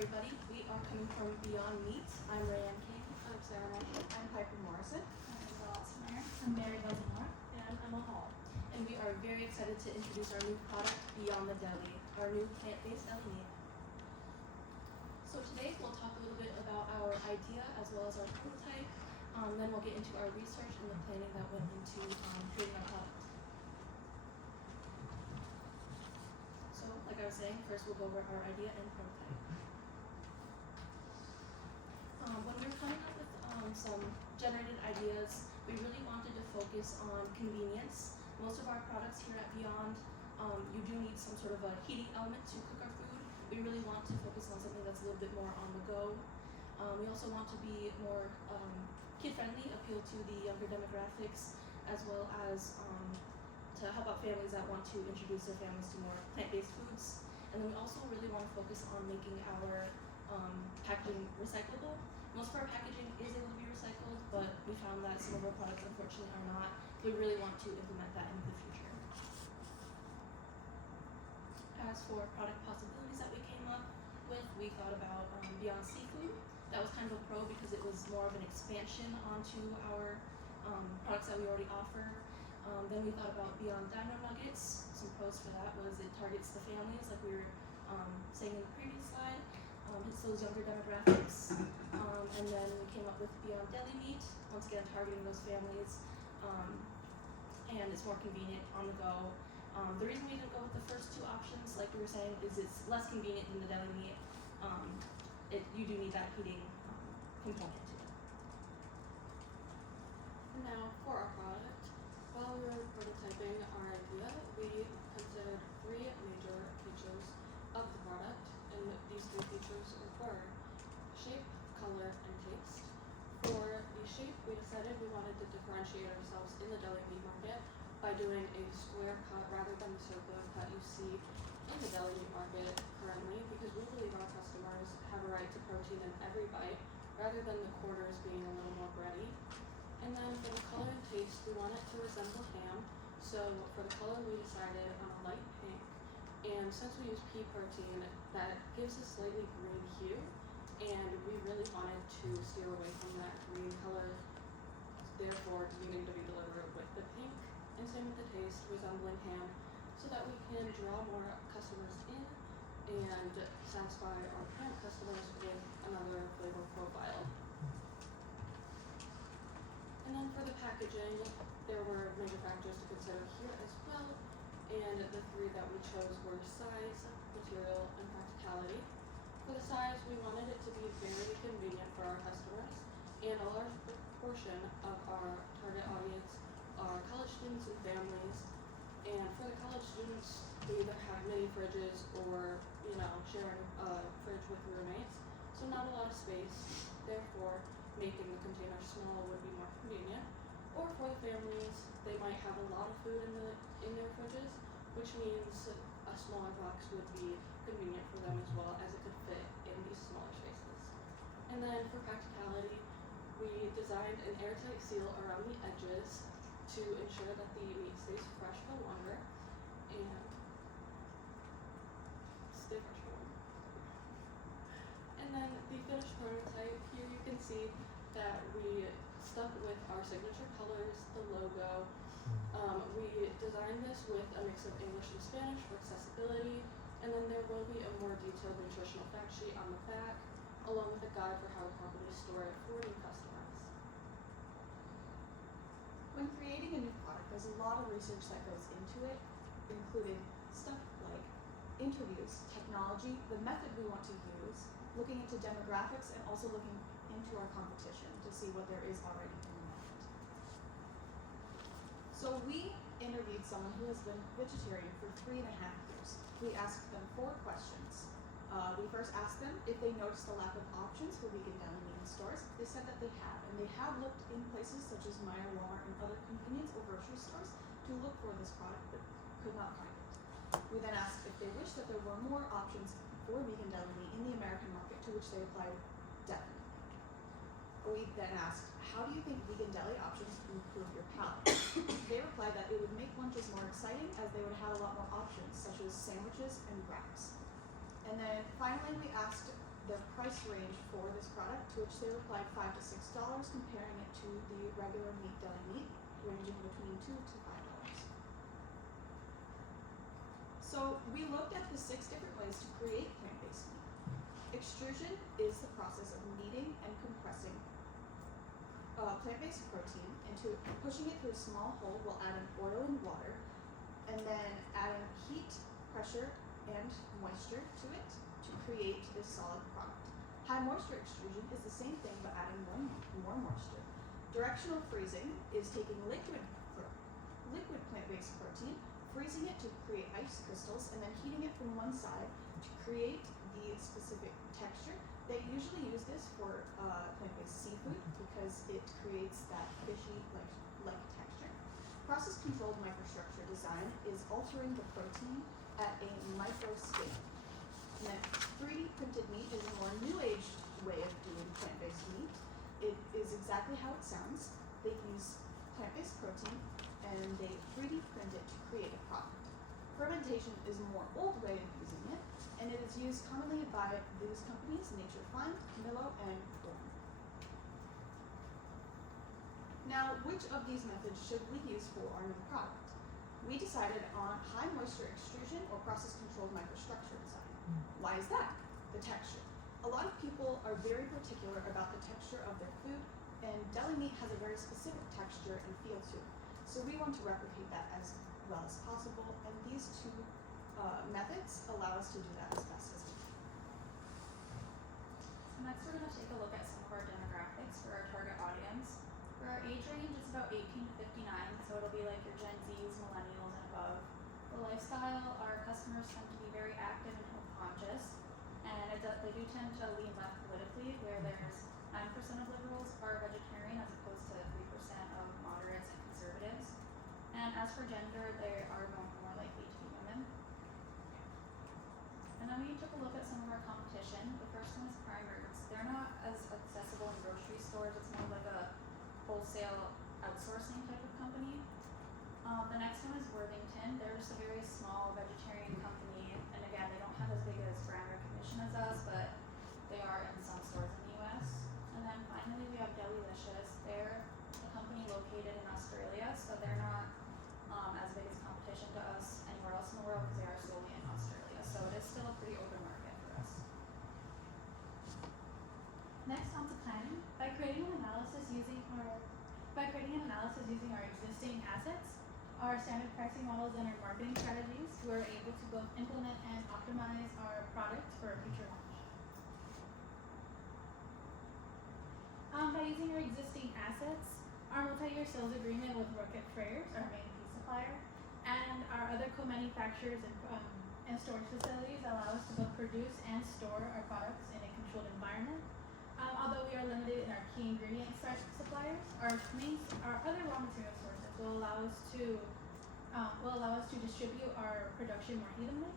everybody. We are coming from Beyond Meat. I'm Rayanne King. I'm Sarah Marshall. I'm Piper Morrison. I'm Isabel Oxenmeyer. I'm Mary Belzamora. And I'm Emma Hall. And we are very excited to introduce our new product, Beyond the Deli, our new plant-based deli meat. So today we'll talk a little bit about our idea as well as our prototype. Then we'll get into our research and the planning that went into creating our product. So, like I was saying, first we'll go over our idea and prototype. When we were coming up with some generated ideas, we really wanted to focus on convenience. Most of our products here at Beyond, you do need some sort of a heating element to cook our food. We really want to focus on something that's a little bit more on the go. We also want to be more kid-friendly, appeal to the younger demographics, as well as to help out families that want to introduce their families to more plant-based foods. And then we also really want to focus on making our packaging recyclable. Most of our packaging is able to be recycled, but we found that some of our products unfortunately are not. We really want to implement that into the future. As for product possibilities that we came up with, we thought about Beyond Seafood. That was kind of a pro because it was more of an expansion onto our products that we already offer. Then we thought about Beyond Dino Nuggets. Some pros for that was it targets the families, like we were saying in the previous slide. Hits those younger demographics. And then we came up with Beyond Deli Meat, once again targeting those families. And it's more convenient on the go. The reason we didn't go with the first two options, like we were saying, is it's less convenient than the deli meat. You do need that heating component to it. Now, for our product, while we were prototyping our idea, we considered three major features of the product, and these three features were shape, color, and taste. For the shape, we decided we wanted to differentiate ourselves in the deli meat market by doing a square cut rather than the circular cut you see in the deli meat market currently, because we believe our customers have a right to protein in every bite rather than the quarters being a little more bready. And then for the color and taste, we want it to resemble ham. So for the color, we decided on a light pink. And since we use pea protein, that gives a slightly green hue. And we really wanted to steer away from that green color, therefore needing to be delivered with the pink. And same with the taste, resembling ham, so that we can draw more customers in and satisfy our current customers with another flavor profile. And then for the packaging, there were major factors to consider here as well, and the three that we chose were size, material, and practicality. For the size, we wanted it to be very convenient for our customers, and a large portion of our target audience are college students and families. And for the college students, they either have mini fridges or, sharing a fridge with roommates, so not a lot of space. Therefore, making the container small would be more convenient. Or for the families, they might have a lot of food in their fridges, which means a smaller box would be convenient for them as well, as it could fit in these smaller spaces. And then for practicality, we designed an airtight seal around the edges to ensure that the meat stays fresh for longer and stay fresh for longer. And then the finished prototype, here you can see that we stuck with our signature colors, the logo. We designed this with a mix of English and Spanish for accessibility, and then there will be a more detailed nutritional fact sheet on the back, along with a guide for how to properly store it for new customers. When creating a new product, there's a lot of research that goes into it, including stuff like interviews, technology, the method we want to use, looking into demographics, and also looking into our competition to see what there is already in the market. So we interviewed someone who has been vegetarian for 3.5 years. We asked them 4 questions. We first asked them if they noticed the lack of options for vegan deli meat in stores. They said that they have, and they have looked in places such as Meijer, Walmart, and other convenience or grocery stores to look for this product, but could not find it. We then asked if they wish that there were more options for vegan deli meat in the American market, to which they replied, definitely. We then asked, how do you think vegan deli options improve your palate? They replied that it would make lunches more exciting, as they would have a lot more options, such as sandwiches and wraps. And then finally we asked their price range for this product, to which they replied $5 to $6, comparing it to the regular meat deli meat, ranging between $2 to $5. So we looked at the 6 different ways to create plant-based meat. Extrusion is the process of kneading and compressing plant-based protein into pushing it through a small hole while adding oil and water, and then adding heat, pressure, and moisture to it to create this solid product. High moisture extrusion is the same thing but adding more moisture. Directional freezing is taking liquid plant-based protein, freezing it to create ice crystals, and then heating it from one side to create the specific texture. They usually use this for plant-based seafood because it creates that fishy like texture. Process-controlled microstructure design is altering the protein at a micro scale. And then 3D printed meat is a more new age way of doing plant-based meat. It is exactly how it sounds. They use plant-based protein and they 3D print it to create a product. Fermentation is a more old way of using it, and it is used commonly by these companies, Nature Fund, Camillo, and Born. Now, which of these methods should we use for our new product? We decided on high moisture extrusion or process-controlled microstructure design. Why is that? The texture. A lot of people are very particular about the texture of their food, and deli meat has a very specific texture and feel to it. So we want to replicate that as well as possible, and these 2 methods allow us to do that as best as we can. So next we're going to take a look at some of our demographics for our target audience. For our age range, it's about 18 to 59, so it'll be like your Gen Zs, millennials, and above. The lifestyle, our customers tend to be very active and health conscious, and they do tend to lean left politically, where there's 9% of liberals are vegetarian as opposed to 3% of moderates and conservatives. And as for gender, they are more likely to be women. And then we took a look at some of our competition. The first one is Prime Roots. They're not as accessible in grocery stores. It's more like a wholesale outsourcing type of company. The next one is Worthington. They're just a very small vegetarian company, and again, they don't have as big as brand recognition as us, but they are in some stores in the US. And then finally, we have Delilicious. They're a company located in Australia, so they're not as big as competition to us anywhere else in the world because they are solely in Australia. So it is still a pretty open market for us. Next, on to planning. By creating an analysis using our existing assets, our standard pricing models, and our marketing strategies, we're able to both implement and optimize our products for a future launch. By using our existing assets, our multi-year sales agreement with Rocket Freres, our main feed supplier, and our other co-manufacturers and storage facilities allow us to both produce and store our products in a controlled environment. Although we are limited in our key ingredient suppliers, our other raw material sources will allow us to distribute our production more evenly.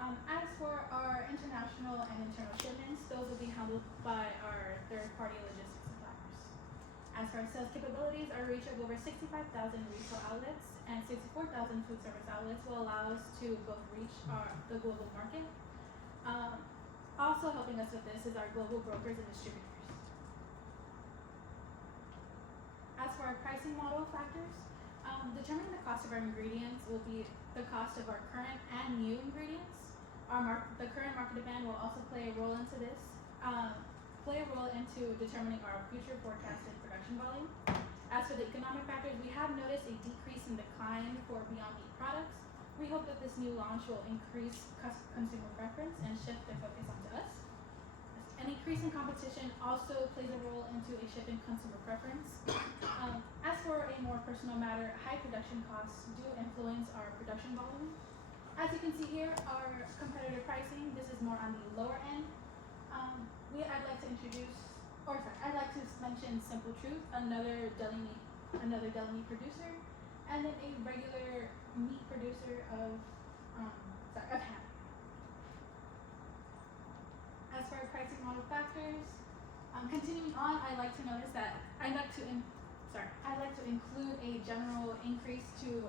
As for our international and internal shipments, those will be handled by our third-party logistics suppliers. As for our sales capabilities, our reach of over 65,000 retail outlets and 64,000 food service outlets will allow us to both reach the global market. Also helping us with this is our global brokers and distributors. As for our pricing model factors, determining the cost of our ingredients will be the cost of our current and new ingredients. The current market demand will also play a role into this, determining our future forecasted production volume. As for the economic factors, we have noticed a decrease in decline for Beyond Meat products. We hope that this new launch will increase consumer preference and shift their focus onto us. An increase in competition also plays a role into a shift in consumer preference. As for a more personal matter, high production costs do influence our production volume. As you can see here, our competitor pricing, this is more on the lower end. I'd like to mention Simple Truth, another deli meat producer, and then a regular meat producer of ham. As for our pricing model factors, continuing on, I'd like to include a general increase to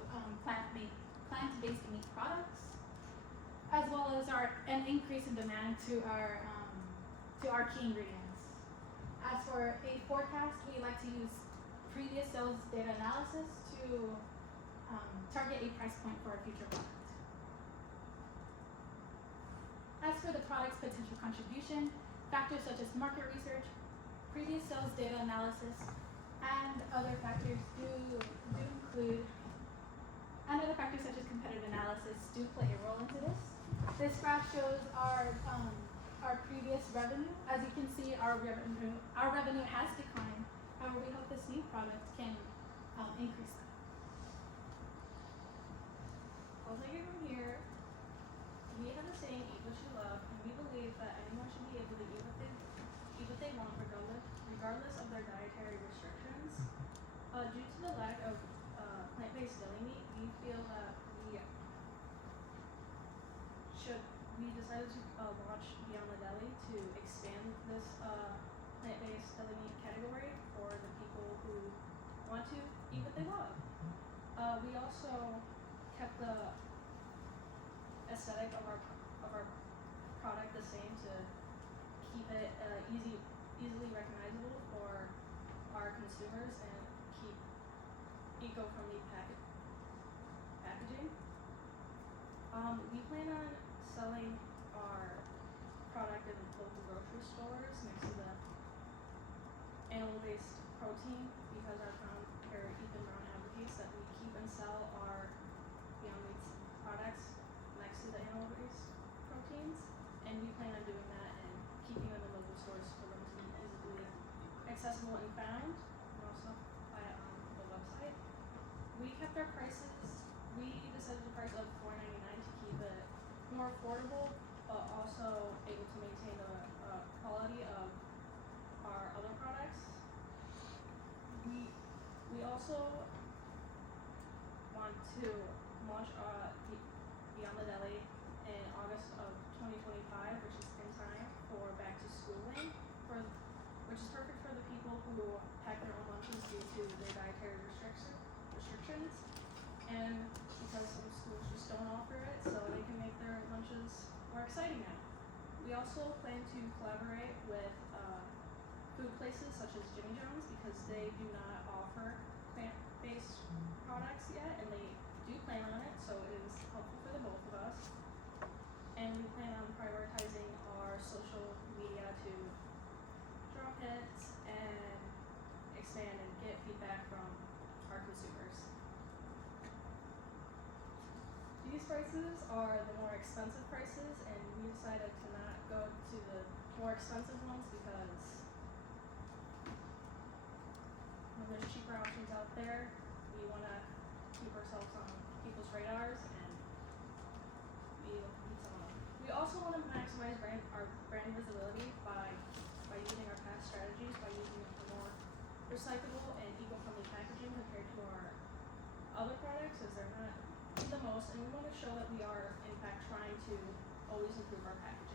plant-based meat products, as well as an increase in demand to our to our key ingredients. As for a forecast, we like to use previous sales data analysis to target a price point for a future product. As for the product's potential contribution, factors such as market research, previous sales data analysis, and other factors such as competitive analysis do play a role into this. This graph shows our previous revenue. As you can see, our revenue has declined. However, we hope this new product can increase that. I'll take it from here. We have a saying, eat what you love, and we believe that anyone should be able to eat what they want regardless of their dietary restrictions. Due to the lack of plant-based deli meat, we feel that we decided to launch Beyond the Deli to expand this plant-based deli meat category for the people who want to eat what they love. We also kept the aesthetic of our product the same to keep it easily recognizable for our consumers and keep eco-friendly packaging. We plan on selling our product in local grocery stores next to the animal-based protein because our founder Ethan Brown advocates that we keep and sell our Beyond Meats products next to the animal-based proteins, and we plan on doing that and keeping them in local stores for them to be easily accessible and found, and also buy it on the website. We kept our prices. We decided the price of $4.99 to keep it more affordable, but also able to maintain the quality of our other products. We also want to launch Beyond the Deli in August of 2025, which is in time for back to schooling, which is perfect for the people who pack their own lunches due to their dietary restrictions, and because some schools just don't offer it, so they can make their lunches more exciting now. We also plan to collaborate with food places such as Jimmy John's because they do not offer plant-based products yet, and they do plan on it, so it is helpful for the both of us. And we plan on prioritizing our social media to draw hits and expand and get feedback from our consumers. These prices are the more expensive prices, and we decided to not go to the more expensive ones because when there's cheaper options out there, we want to keep ourselves on people's radars and be able to compete some of them. We also want to maximize our brand visibility by using our past strategies, by using the more recyclable and eco-friendly packaging compared to our other products, as they're not the most, and we want to show that we are in fact trying to always improve our packaging.